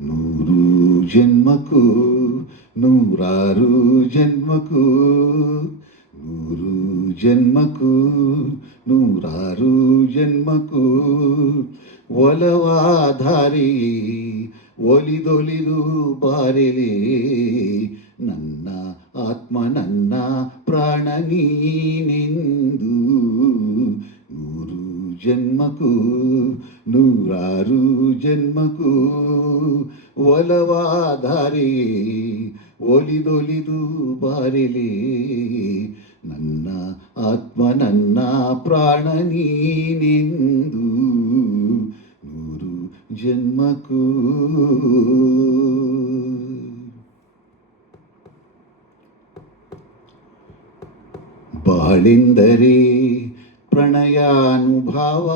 ನೂರು ಜನ್ಮಕ್ಕೂ ನೂರಾರು ಜನ್ಮಕ್ಕೂ ನೂರು ಜನ್ಮಕ್ಕೂ ನೂರಾರು ಜನ್ಮಕ್ಕೂ ಒಲವಾಧಾರಿ ಒಲಿದೊಲಿದು ಬಾರೆಲೆ ನನ್ನ ಆತ್ಮ ನನ್ನ ಪ್ರಾಣ ನೀನೆಂದು ನೂರು ಜನ್ಮಕ್ಕೂ ನೂರಾರು ಜನ್ಮಕ್ಕೂ ಒಲವಾಧಾರೆ ಒಲಿದೊಲಿದು ಬಾರೆಲೆ ನನ್ನ ಆತ್ಮ ನನ್ನ ಪ್ರಾಣ ನೀನೆಂದು ನೂರು ಜನ್ಮಕ್ಕೂ. ಬಾಳೆಂದರೆ ಪ್ರಣಯಾನುಭಾವ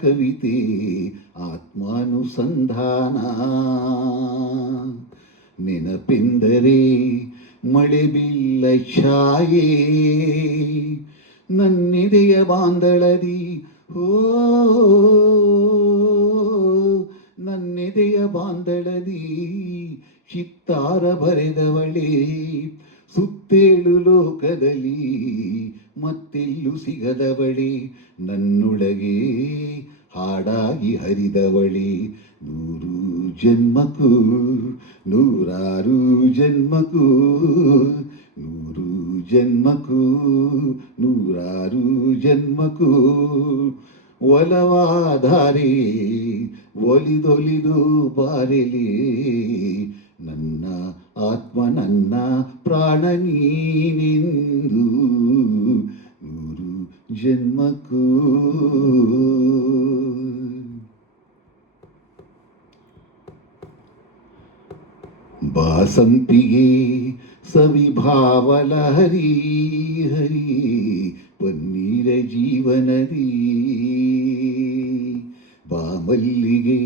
ಕವಿತೆ ಆತ್ಮಾನುಸಂಧಾನ, ನೆನಪೆಂದರೆ ಮಳೆ ಬಿಲ್ಲ ಛಾಯೆ ನನ್ನೆದೆಯ ಬಾಂದಳದಿ ಹೋ ನನ್ನೆದೆಯ ಬಾಂದಳದಿ ಚಿತ್ತಾರ ಬರೆದವಳೇ ಸುತ್ತೇಳು ಲೋಕದಲ್ಲಿ ಮತ್ತೆಲ್ಲೂ ಸಿಗದವಳೆ ನನ್ನೊಳಗೆ ಹಾಡಾಗಿ ಹರಿದವಳೆ ನೂರು ಜನ್ಮಕ್ಕೂ ನೂರಾರು ಜನ್ಮಕ್ಕೂ ನೂರು ಜನ್ಮಕ್ಕೂ ನೂರಾರು ಜನ್ಮಕ್ಕೂ ಒಲವಾಧಾರೆ ಒಲಿದೊಲಿದು ಬಾರೆಲೆ ನನ್ನ ಆತ್ಮ ನನ್ನ ಪ್ರಾಣ ನೀನೆಂದು ನೂರು ಜನ್ಮಕ್ಕೂ. ಬಾಸಂಪಿಗೆ ಸವಿಭಾವಲ ಹರಿ ಹರಿ ಪನ್ನೀರ ಜೀವನದಿ ಬಾಮಲ್ಲಿಗೆ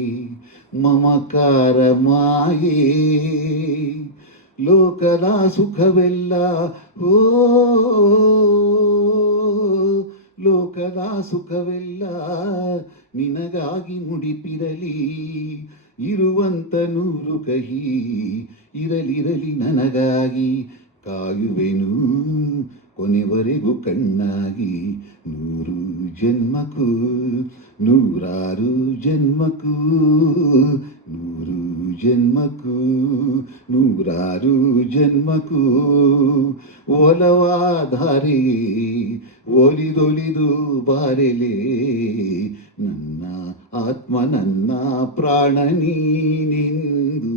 ಮಮಕಾರ ಮಾಯೆ ಲೋಕದ ಸುಖವೆಲ್ಲ ಓ ಲೋಕದ ಸುಖವೆಲ್ಲ ನಿನಗಾಗಿ ಮುಡಿಪಿರಲಿ ಇರುವಂತ ನೂರು ಕಹಿ ಇರಲಿರಲಿ ನನಗಾಗಿ ಕಾಯುವೆನು ಕೊನೆವರೆಗೂ ಕಣ್ಣಾಗಿ ನೂರು ಜನ್ಮಕ್ಕೂ ನೂರಾರು ಜನ್ಮಕ್ಕೂ ನೂರು ಜನ್ಮಕ್ಕೂ ನೂರಾರು ಜನ್ಮಕ್ಕೂ ಒಲವಾಧಾರೆ ಒಲಿದೊಲಿದು ಬಾರೆಲೆ ನನ್ನ ಆತ್ಮ ನನ್ನ ಪ್ರಾಣ ನೀನೆಂದು